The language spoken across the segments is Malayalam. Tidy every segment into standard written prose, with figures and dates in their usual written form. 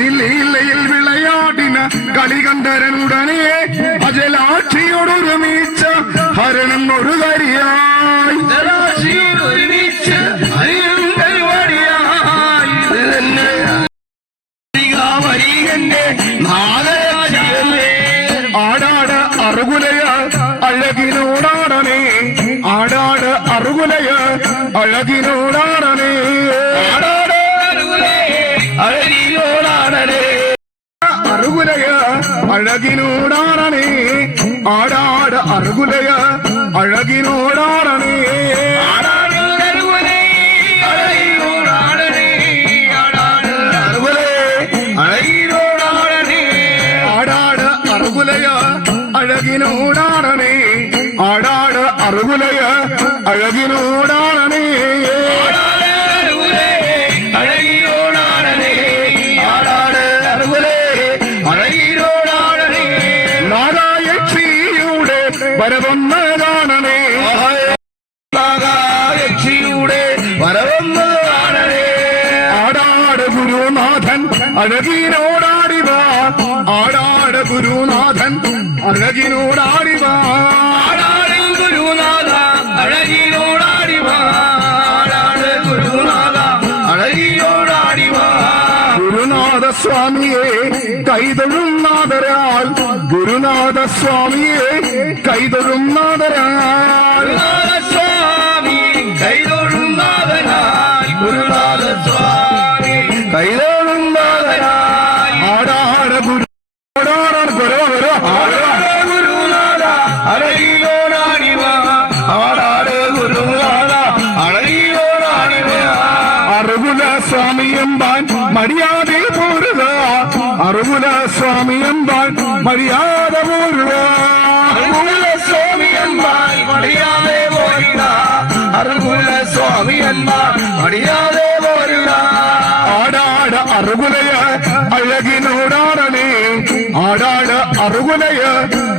ിൽ വിളയാടിന കളികണ്ഠരനുടനെ അജലാക്ഷിയോടൊരുമിച്ച ഹരണം ഒരു കരിയായി ആടാട് അറുകുലയ അഴകിനോടാടണേ ആടാട് അറുകുലയ അഴകിനോടാടണേ ആടാട് അഴകിനോടാടണേ അറുകുലയ അഴകിനോടാടണേ ആടാട് അറുകുലയ അഴകിനോടാടണേ അഴകിനോടാണേ ആടാട് അറുകുലയ അഴകിനോടാണേ നാഗയക്ഷിയുടെ വരവൊന്ന് കാണണേ നാഗയക്ഷിയുടെ വരവൊന്ന് കാണണേ ആടാട് ഗുരുനാഥൻ അഴകിനോടാടിവ ആടാട് ഗുരുനാഥൻ അഴകിനോടാടിവ ആടാട് ഗുരുനാഥ അഴകിനോടാടിവ ആടാട് ഗുരുനാഥ അഴകിനോടാടിവ ഗുരുനാഥ സ്വാമിയെ കൈതൊഴുന്നാദരാൽ ഗുരുനാഥ സ്വാമിയെ കൈതൊഴുന്നാദരാൽ സ്വാമി കൈതൊഴുന്നാദരാൽ ഗുരുനാഥ സ്വാമി കൈതൊഴുന്നാദരാൽ ആടാട് ഗുരു അറുകുല സ്വാമിയമ്പാൻ മര്യാദ പോരുക അറുകുല സ്വാമിയമ്പാൻ മര്യാദ പോരുക അറുകുല സ്വാമിയമ്പാൻ മര്യാദ പോരുക അറുകുല സ്വാമിയമ്പാൻ മര്യാദ പോരുക ആടാട് അറുകുലയ അഴകിനോടാടണേ ആടാട് അറുകുലയ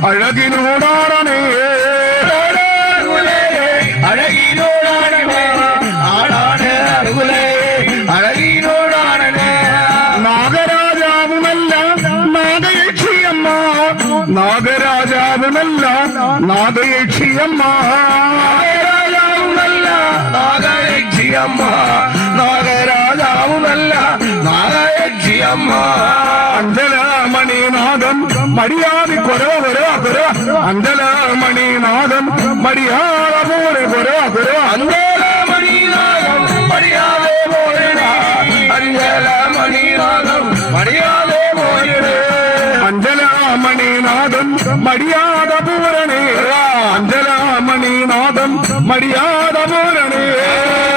അഴകിനോടാടണേ അഴകിനോടാടണേ ആടാട് അറുകുലയ അഴകിനോടാടണേ നാഗരാജാവുമല്ല നാഗയക്ഷിയമ്മ നാഗരാജാവുമല്ല നാഗയക്ഷിയമ്മ നാഗരാജാവുമല്ല നാഗയക്ഷിയമ്മ നാഗരാജാവുമല്ല നാഗയക്ഷിയമ്മ അഞ്ചലമണിനാഥം മര്യാദ അഞ്ചലമണിനാഥം മര്യാദ പോലെ അഞ്ചലമണിനാഥം മര്യാദ പോലെ അഞ്ചലമണിനാഥം മര്യാദ പോലെ അഞ്ചലമണിനാഥം മര്യാദ പൂരണേ അഞ്ചലമണിനാഥം മര്യാദ പൂരണേ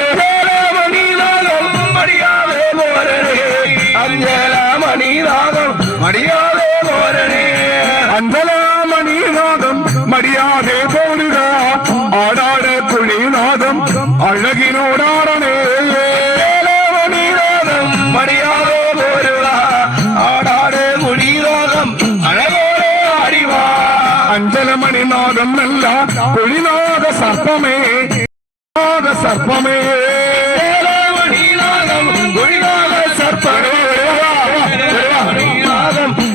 അഞ്ചലമണിനാഥം മര്യാദ പൂരണേ അഞ്ചലമണിനാഥം മര്യാദ പോരണേ അഞ്ചലമണിനാഥം മര്യാദ പോരുക ആടാട് കുളിനാഥം അഴകിനോടാടണേ മണിനാഥം മര്യാദ പോരുക ആടാട് കുളിനാഥം അഴകോടെ ആടിവ അഞ്ചലമണിനാഥം നല്ല കുളിനാഥ സർപ്പമേ സർപ്പമേ മണിനാഥം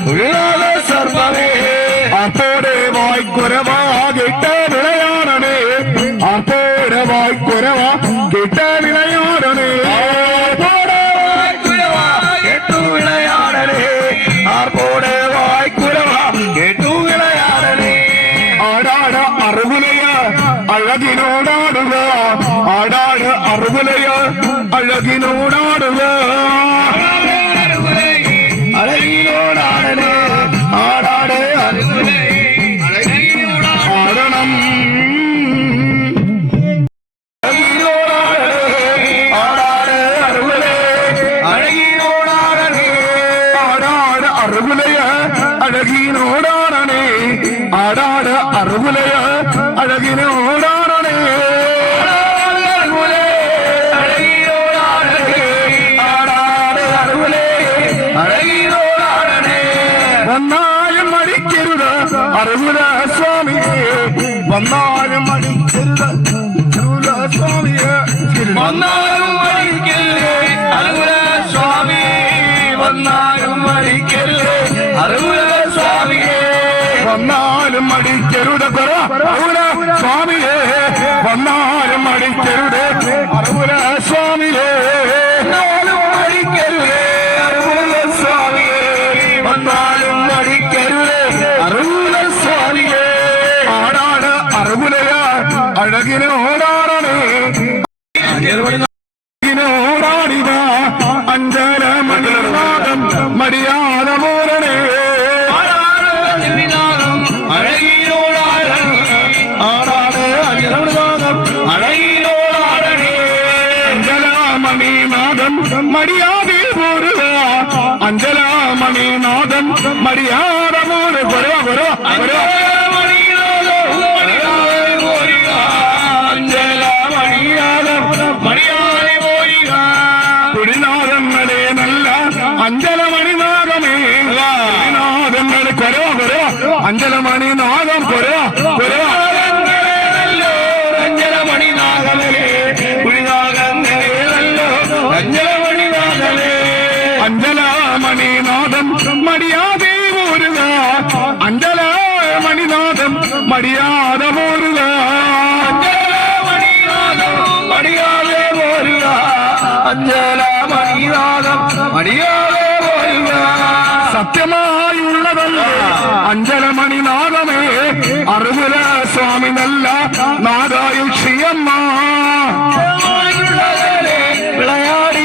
കുളിനാഥ സർപ്പമേ ആർപ്പോടെ വായ്ക്കുരവാ കേട്ട വിളയാടണേ ആർപ്പോടെ വായ്ക്കുരവാ കേട്ട വിളയാടണേ ആർപ്പോടെ വായ്ക്കുരവാ കേട്ടു വിളയാടണേ ആർപ്പോടെ വായ്ക്കുരവാ കേട്ടു വിളയാടണേ ആടാട് അറുകുലയ അഴകിനോടാടുക ആടാട് അറുകുലയ അഴകിനോടാടുക അഴകിനോടാടണേ ആടാട് ആടണം ആടാട് അറുകുലേ അഴകിനോടാടണേ ആടാട് അറുകുലയ അഴകിനോടാടണേ ആടാട് അറുകുലയ അഴകിനോടാടണേ നന്നായും മടിക്കരുത് അറുകുല സ്വാമിയെ വന്നാലും മടിക്കരുത് അരുള സ്വാമിയെ വന്നാലും മടിക്കരുത് അരുള സ്വാമി വന്നാലും മടിക്കരുത് അരുള സ്വാമിയെ വന്നാലും മടിക്കരുത് അരുള സ്വാമിയെ വന്നാലും മടിക്കരുത് അരുള സ്വാമിയെ മടിക്കരുത് അരുള സ്വാമിയെ വന്നാലും മടിക്കരുത് അരുള സ്വാമിയെ ആടാട് അറുകുലയ അഴകിനോടാടണേ ഓടാടിവ അഞ്ചല മണിനാഥം മടിയാത മൂരണേ അഞ്ജലാമണിനാഥം മടിയാതിൽ പോരുക അഞ്ജലാമണിനാഥം മടിയാത മൂര് കുടിനാഥങ്ങളെ നല്ല അഞ്ജലമണിനാഥമേ കുടിനാഥങ്ങളെ കൊരോ അഞ്ജലമണിനാഥം കൊരോ അഞ്ജലമണിനാഥമേ കുടിനാഥങ്ങളെ നല്ലോ അഞ്ജലമണിനാഥമേ അഞ്ജലമണിനാഥം മടിയാതെ പോരുക അഞ്ജലമണിനാഥം മടിയാതെ പോരുക മടിയാതെ പോരുക അഞ്ജലമണിനാഥം മടിയാതെ പോരുക സത്യമായുള്ളതല്ല അഞ്ജലമണിനാഥമേ അറുകുല സ്വാമി നല്ല നാഗായുക്ഷിയമ്മ വിളയാടി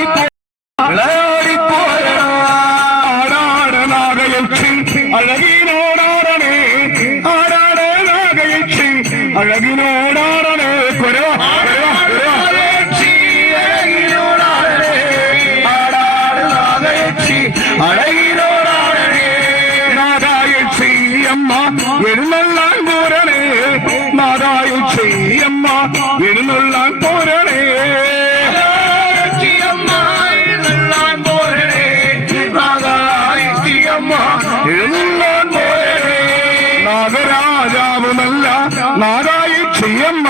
ആടാട് നാഗയക്ഷി അഴകിനോടാടണേ ആടാട് നാഗയക്ഷി അഴകിനോടാടണേ നാഗായക്ഷിയമ്മ എഴുന്നള്ളാൻ പോരണേ നാഗായക്ഷിയമ്മ എഴുന്നള്ളാൻ പോരണേ നാഗരാജാവുമല്ല നാഗായക്ഷിയമ്മ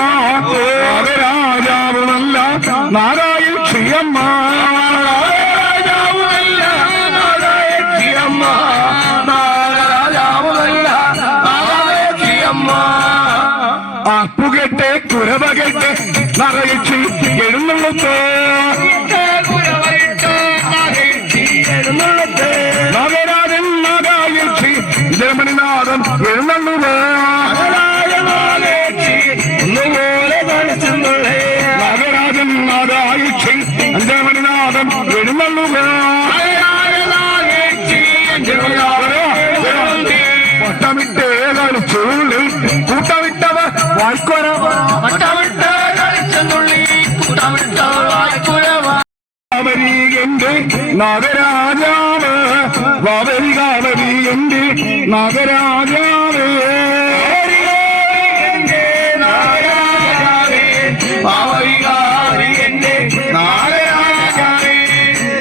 നാഗരാജാവുമല്ല നാഗായക്ഷിയമ്മ നാഗരാജാവുമല്ല നാഗായക്ഷിയമ്മ നാഗരാജാവുമല്ല നാഗായക്ഷിയമ്മ ആപ്പുകെട്ടെ കുരവകെട്ടെ നാഗയക്ഷി എഴുന്നള്ളത്ത് നാഗരാജൻ നാഗായക്ഷി ജയമണിനാഥൻ എഴുന്നള്ളുക നാഗരാജൻ നാഗായക്ഷി ജയമണിനാഥൻ എഴുന്നള്ളുക വട്ടമിട്ടേ കളിച്ചുള്ളി കൂട്ടമിട്ടവ വാഴ്ക്കൊരവ വട്ടമിട്ടേ കളിച്ചുള്ളി കൂട്ടമിട്ടവ വാഴ്ക്കൊരവ എന്റെ നാഗരാജാവ് വാവരികാവരി എന്റെ നാഗരാജാവേ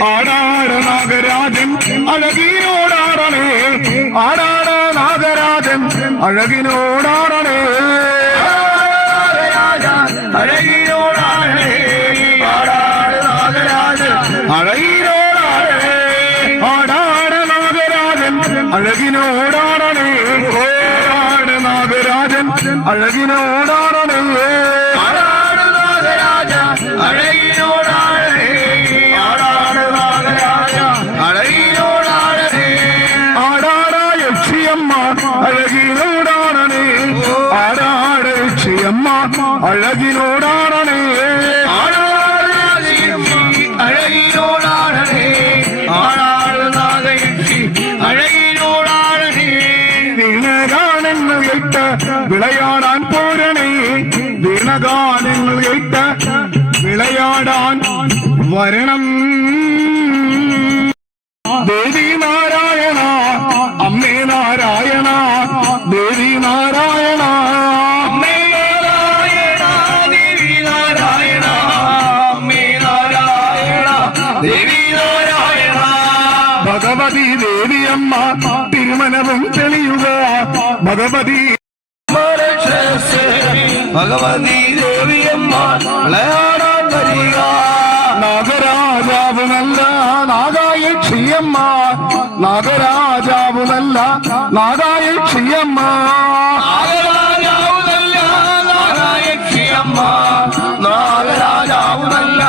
ആടാട് നാഗരാജൻ അഴകിനോടാടണേ ആടാട് നാഗരാജൻ അഴകിനോടാടണേ അഴകിനോടാടണേ ആടാട് നാഗരാജൻ അഴകിനോടാടണേ ആടാട് നാഗരാജൻ അഴകിനോടാടണേ ആടാട് നാഗരാജൻ അഴകിനോടാടണേ ആടാട് നാഗരാജ അഴകിനോടാടണേ ആടാട് നാഗരാജ അഴകിനോടാടണേ ആടാട് യക്ഷിയമ്മ അഴകിനോടാടണേ ആടാട് യക്ഷിയമ്മ അഴകിനോടാടണേ അഴകിനോടാടണേ ആടാട് നാഗയക്ഷി അഴകിനോടാടണേ വീണഗാനങ്ങൾ കേട്ട് വിളയാടാൻ പോരണേ വീണഗാനങ്ങൾ കേട്ട് വിളയാടാൻ വരണം ദേവി നാരായണ അമ്മേ നാരായണ ദേവി നാരായണ അമ്മേ നാരായണ ദേവി നാരായണ അമ്മേ നാരായണ ദേവി നാരായണ ഭഗവതി ദേവിയമ്മ തിരുമനവും തെളിയുക ഭഗവതി ഭഗവതി ദേവിയമ്മ വിളയാടാൻ വരിക നാഗരാജാവ് നല്ല നാഗായക്ഷിയമ്മ നാഗരാജാവ് നല്ല നാഗായക്ഷിയമ്മ നാഗരാജാവ് നല്ല നാഗായക്ഷിയമ്മ നാഗരാജാവ് നല്ല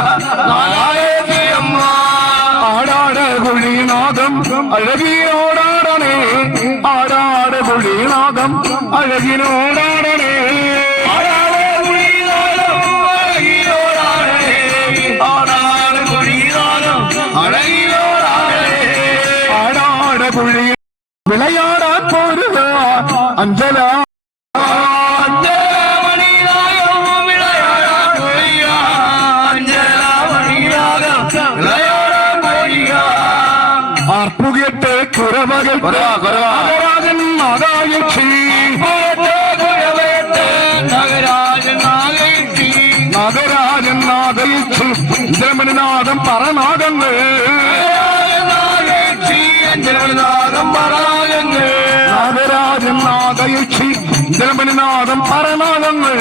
നാഗായക്ഷിയമ്മ ആടാട കുഴിനാദം അഴകിയോടാടണേ ആടാട കുഴിനാദം അഴകിനോടാടണേ വിളയാടാൻ പോരുക അഞ്ജല ആർപ്പുകെട്ട് കുറവകൾ നഗരാജൻ നാഗായക്ഷി നാഗരാജൻ നാഗയക്ഷി ഇന്ദ്രമണിനാഥം പറനാഗങ്ങൾ നാഗരാജൻ നാഗയക്ഷി ഇന്ദ്രമണിനാഥം പറനാഗങ്ങൾ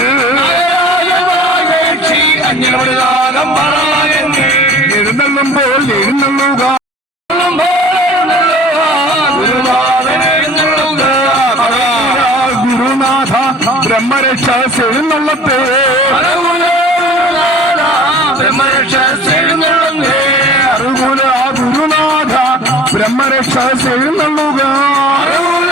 എഴുന്നള്ളുമ്പോൾ എഴുന്നള്ളുക ഗുരുനാഥ ബ്രഹ്മരക്ഷ എഴുന്നള്ളത്തെ അറുകുല ഗുരുനാഥ ബ്രഹ്മരക്ഷ എഴുന്നള്ളുക അറുകുല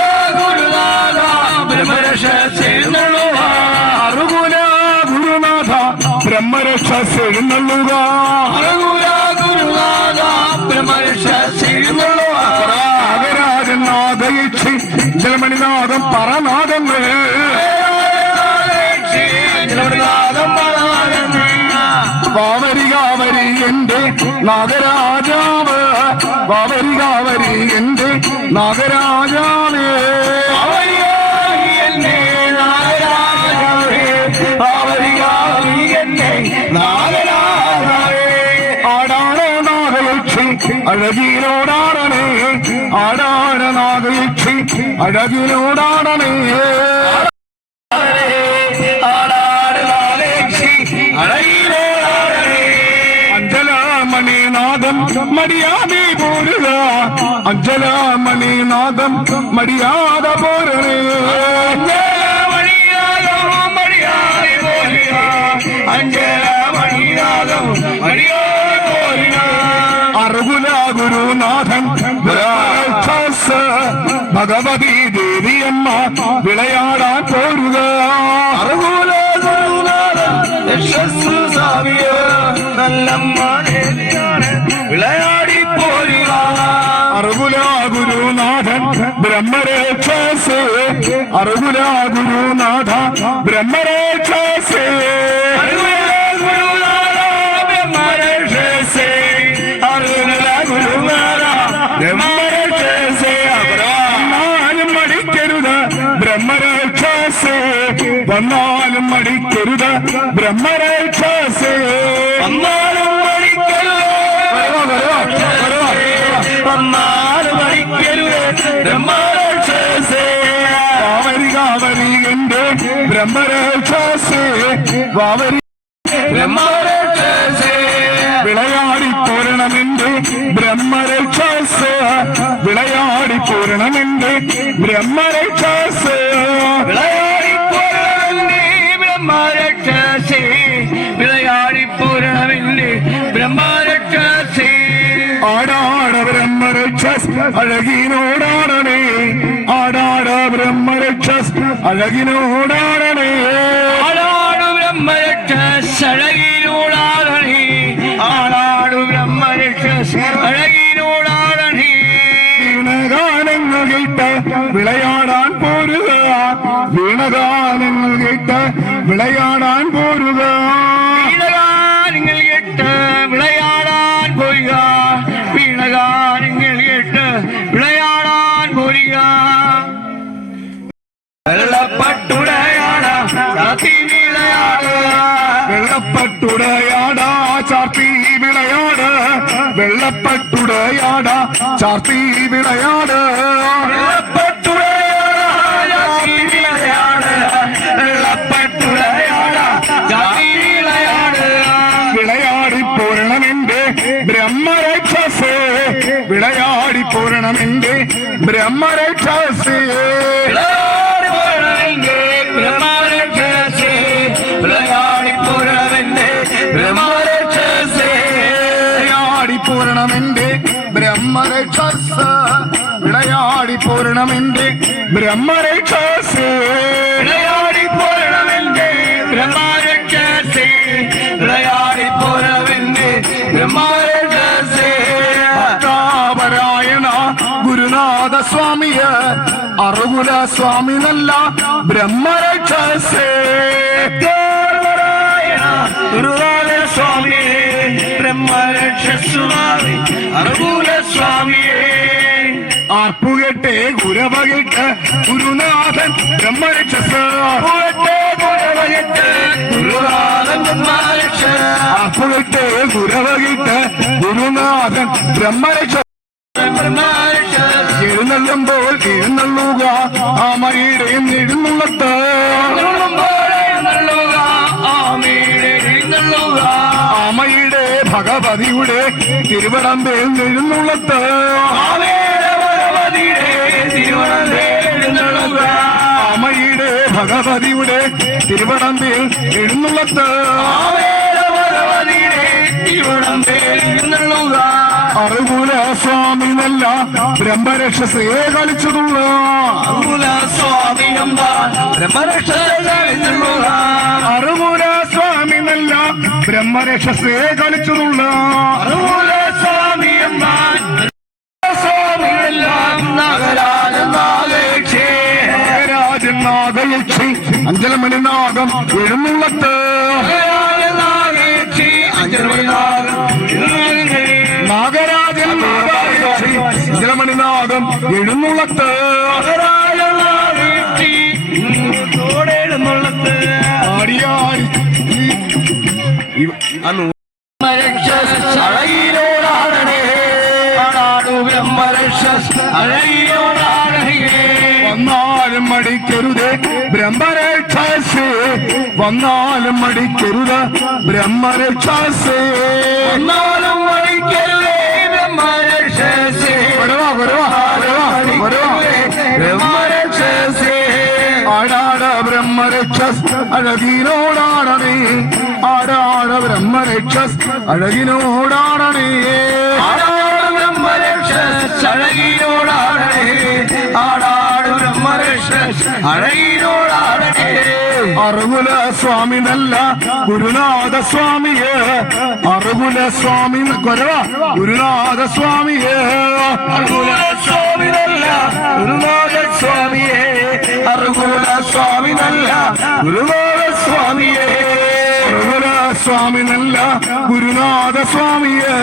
ഗുരുനാഥ ബ്രഹ്മരക്ഷ എഴുന്നള്ളുക നാഗരാജൻ നാഗയക്ഷി ജലമണിനാഥം പറനാഥങ്ങൾ വാവരികാവരി എന്റെ നാഗരാജാവ് വാവരികാവരി എന്റെ നാഗരാജാവേ ആടാണ് നാഗയക്ഷി അഴകിനോടാടണേ ആടാണ് നാഗയക്ഷി അഴകിനോടാടണേ അഞ്ജലാമണിനാഥം മടിയാതെ പോരുക അഞ്ജലാമണിനാഥം മടിയാതെ പോരണേ അറുകുല ഗുരുനാഥൻ ഭഗവതി ദേവിയമ്മ വിളയാടാൻ പോരുക അറുകുല വിളയാടി പോരുക അറുകുല ഗുരുനാഥൻ ബ്രഹ്മരക്ഷസേ അറുകുല ഗുരുനാഥ ബ്രഹ്മരക്ഷസേ വന്നാലും മടിക്കരുത് ബ്രഹ്മരക്ഷസേ വന്നാലും മടിക്കരുത് ബ്രഹ്മരക്ഷസേ വാവരികാവരി എന്റെ ബ്രഹ്മരക്ഷസേ വാവരി ബ്രഹ്മരക്ഷസേ വിളയാടി പോരണമെന്റെ ബ്രഹ്മരക്ഷസേ വിളയാടി പോരണമെന്റെ ബ്രഹ്മരക്ഷസേ വിളയാടിപ്പോരണമില്ലേ ബ്രഹ്മരക്ഷസേ ആടാട ബ്രഹ്മരക്ഷസ് അഴകിനോടാടണേ ആടാട ബ്രഹ്മരക്ഷസ് അഴകിനോടാടണേ ആടാടു ബ്രഹ്മരക്ഷസ് അഴകിനോടാടണേ ആടാടു ബ്രഹ്മരക്ഷസ് അഴകിനോടാടണേ വീണഗാനങ്ങൾ കേട്ട് വിളയാടാൻ പോരുക വീണഗാനങ്ങൾ കേട്ട് വിളയാടാൻ പോരുക വീണഗാനങ്ങൾ കേട്ട് വിളയാടാൻ പോരുക വീണഗാനങ്ങൾ കേട്ട് വിളയാടാൻ പോരുക വെള്ളപ്പട്ടുടയാട ചാർത്തി വിളയാടുക വെള്ളപ്പട്ടുടയാട ചാർത്തി വിളയാട് വെള്ളപ്പട്ടുടയാട ചാർത്തി വിളയാട് വെള്ളപ്പട്ടുടയാട വെള്ളപ്പട്ടുടയാട ബ്രഹ്മരക്ഷസേ விளையாடி போரணமெங்கே பிரம்மரட்சசே விளையாடி போரணமெங்கே பிரம்மரட்சசே விளையாடி பூரணமென்றே பிரம்மரட்சஸ் விளையாடி பூரணமென்றே பிரம்மரட்சசே விளையாடி போரணமெங்கே பிரம்மரட்சசே விளையாடி போரணமெங்கே பிரம்மரட்சசே ഭക്താപരായണ ഗുരുനാഥ സ്വാമിയ അറുകുല സ്വാമി നല്ല ബ്രഹ്മരക്ഷസേ குருவால சுவாமியே பிரம்மரட்ச சுவாமி அனுகூல சுவாமியே ആർപ്പുകെട്ടെ ഗുരവകെട്ട് ഗുരുനാഥൻ ബ്രഹ്മരക്ഷസ് குருவாலம் பிரம்மரட்ச ആർപ്പുകെട്ടെ ഗുരവകെട്ട് ഗുരുനാഥൻ ബ്രഹ്മരക്ഷ பிரம்மரட்ச എഴുന്നള്ളുമ്പോൾ എഴുന്നള്ളുക ആമയുടെ എഴുന്നള്ളത്ത് ആമയുടെ ഭഗവതിയുടെ തിരുവടമ്പേൽ എഴുന്നള്ളത്ത് ആമയുടെ ഭഗവതിയുടെ തിരുവടമ്പേൽ എഴുന്നള്ളത്ത് അറുകുല സ്വാമി നല്ല ബ്രഹ്മരക്ഷസേ കളിച്ചതുള്ള അറുകുല സ്വാമി നല്ല ബ്രഹ്മരക്ഷസേ കളിച്ചതുള്ള നാഗരാജൻ നാഗയക്ഷി അഞ്ചലമണി നാഗം എഴുന്നള്ളത്ത് നാഗരാജൻ നാഗയക്ഷി അഞ്ചലമണി നാഗം എഴുന്നള്ളത്ത് ആടിയാടി വന്നാലും മടിക്കരുത് ബ്രഹ്മരക്ഷസേ വന്നാലും മടിക്കരുത് ബ്രഹ്മരക്ഷസേ വന്നാലും മടിക്കരുതേ ബ്രഹ്മരക്ഷസേ ബ്രഹ്മരക്ഷസേ ആടാട ബ്രഹ്മരക്ഷസ് അഴകിനോടാടണേ ആടാട ബ്രഹ്മരക്ഷസ് അഴകിനോടാടണേ ആടാട് ബ്രഹ്മരക്ഷസ് അഴകിനോടാടണേ ആടാട് ബ്രഹ്മരക്ഷസ് അഴകിനോടാടണേ അറുകുല സ്വാമി നല്ല ഗുരുനാഥ സ്വാമിയെ അറുകുല സ്വാമി ഗുരുനാഥ സ്വാമിയെ അറുകുല സ്വാമി നല്ല ഗുരുനാഥ സ്വാമിയേ അറുകുല സ്വാമി നല്ല ഗുരുനാഥ സ്വാമിയേ അറുകുല സ്വാമി നല്ല ഗുരുനാഥ സ്വാമിയെ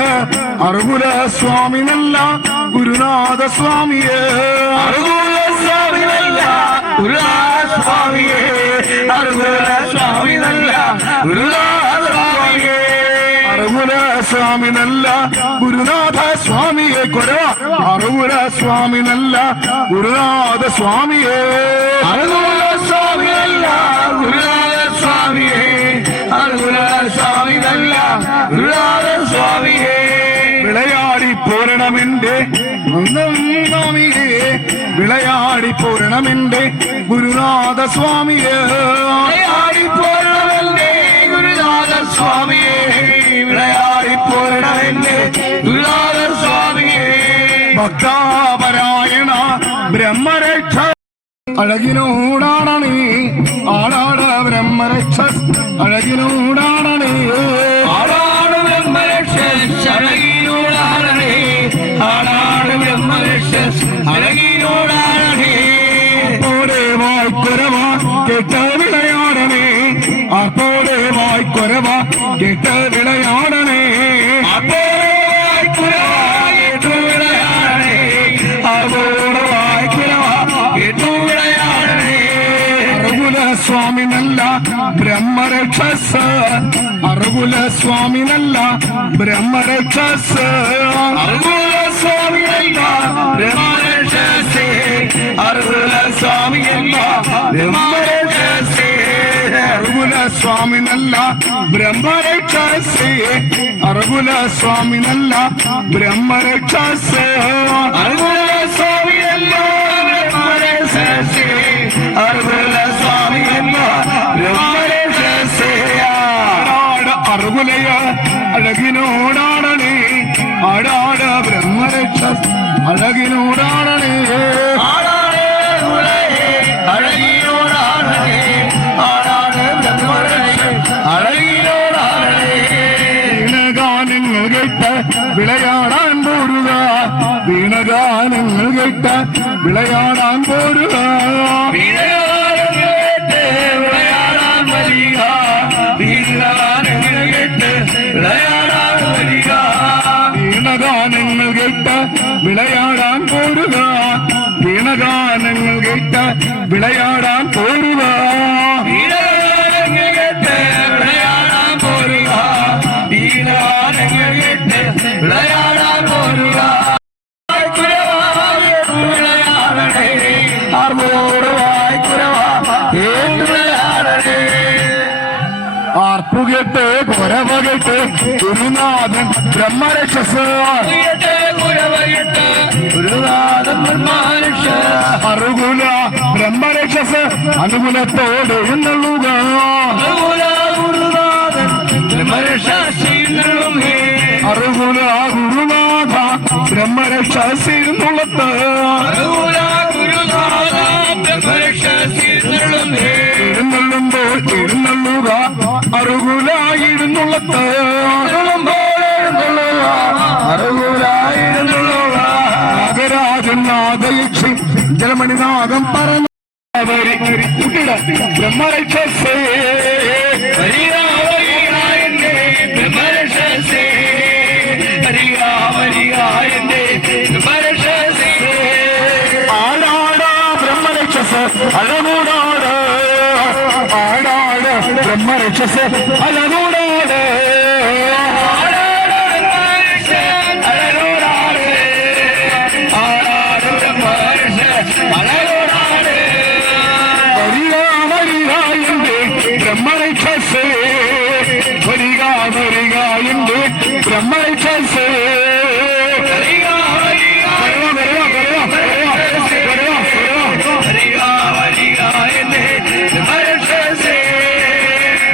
അറുകുല സ്വാമി നല്ല ഗുരുനാഥ സ്വാമിയെ അറുകുല സ്വാമി നല്ല ഗുരുനാഥ സ്വാമിയേ അറുകുല സ്വാമി നല്ല ഗുരുനാഥ സ്വാമിയേ അറുകുല സ്വാമി നല്ല ഗുരുനാഥ സ്വാമിയെ കൊരവ അറുകുല സ്വാമി നല്ല ഗുരുനാഥ സ്വാമിയെ അറുകുല സ്വാമി നല്ല ഗുരുനാഥ സ്വാമിയേ അറുകുല സ്വാമി നല്ല ഗുരുനാഥ സ്വാമിയേ വിളയാടി പൂരണമിന്റെ സ്വാമിയെ വിളയാടി പൂരണമിന്റെ ഗുരുനാഥ സ്വാമിയെ വിളയാടി പോരണവന്റെ ഗുരുനാഥ സ്വാമിയേ വിളയാടി പോരണവന്റെ ഗുരുനാഥ സ്വാമിയേ ഭക്താപരായണ ബ്രഹ്മരക്ഷ അഴകിനോടാണേ ആടാട ബ്രഹ്മരക്ഷസ് അഴകിനോടാണേ ആടാട് ബ്രഹ്മരക്ഷസ് അഴകിനോടാടണേ ആടാട് ബ്രഹ്മരക്ഷസ് അഴകിനോടാടണേ അപ്പോടെ വായ്ക്കൊരവ കേട്ട് വിളയാടണേ അപ്പോടെ വായ്ക്കൊരവ കേട്ട് വിളയാടണേ സ്വാമി നല്ല ബ്രഹ്മരക്ഷസ് അറുകുല സ്വാമി നല്ല ബ്രഹ്മരക്ഷസ് അറുകുല സ്വാമി നല്ല ബ്രഹ്മരക്ഷസേ അറുകുല സ്വാമി നല്ല ബ്രഹ്മരക്ഷസേ അറുകുല സ്വാമി നല്ല ബ്രഹ്മരക്ഷസേ അറുകുല സ്വാമി നല്ല ബ്രഹ്മരക്ഷസേ അറുകുല സ്വാമി അല്ല ബ്രഹ്മരക്ഷസേ അറുകുല സ്വാമി അല്ല ബ്രഹ്മരക്ഷസേ അറുകുലയ അഴകിനോടാണേ ആടാട ബ്രഹ്മരക്ഷ അഴകിനോടാണേ ആടാടേ അഴകിനോടാണേ ആടാട് ബ്രഹ്മരക്ഷ അഴകിനോടാണേ വീണഗാനങ്ങൾ കേട്ട് വിളയാടാൻ പോരുക വീണഗാനങ്ങൾ കേട്ട് വിളയാടാൻ പോരുക വീണഗാനം കേട്ട് വിളയാടാൻ വരിക വീണഗാനങ്ങൾ കേട്ട് വിളയാടാൻ വരിക വീണഗാനങ്ങൾ കേട്ട് വിളയാടാൻ പോരുക വീണഗാനങ്ങൾ കേട്ട് വിളയാടാൻ പോരുക വീണഗാനങ്ങൾ കേട്ട് വിളയാടാൻ പോരുക വീണഗാനങ്ങൾ കേട്ട് വിളയാടാൻ പോരുക വിളയാടണേ ആർമോട് വായ്ക്കുരവാ വിളയാടണേ ആർപ്പുകെട്ട് കൊരവകെട്ട് ഗുരുനാഥൻ ബ്രഹ്മരക്ഷസ് അറുകുല ബ്രഹ്മരക്ഷസ് അനുകുലത്തോട് എഴുന്നള്ളുക അറുകുല ഗുരുനാഥ ബ്രഹ്മരക്ഷസിരുന്നുള്ളത് എഴുന്നള്ളുമ്പോൾ എഴുന്നള്ളുക അറുകുല എഴുന്നള്ളത്ത് നാഗരാജൻ നാഗയക്ഷി ജലമണിനാഗം പറഞ്ഞ ബ്രഹ്മരക്ഷസേ ആടാട ബ്രഹ്മരക്ഷസ് അഴകൂടാട് ആടാട് ബ്രഹ്മരക്ഷസ് അഴകൂടാട് ബ്രഹ്മരക്ഷസേ വരിക വരിക എന്റെ ബ്രഹ്മരക്ഷസേ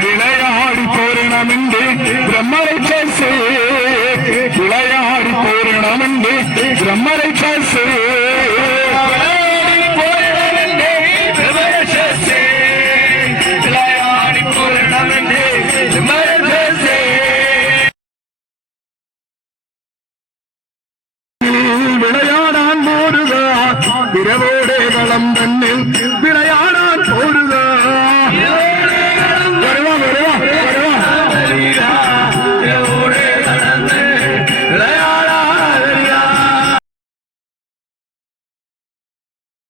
വിളയാടി പോരണമിന്റെ ബ്രഹ്മരക്ഷസേ വിളയാടി പോരണമിന്റെ ബ്രഹ്മരക്ഷസേ വിളയാടാൻ പോരുക വിരവോടെ കളം തന്നെ വിളയാടാൻ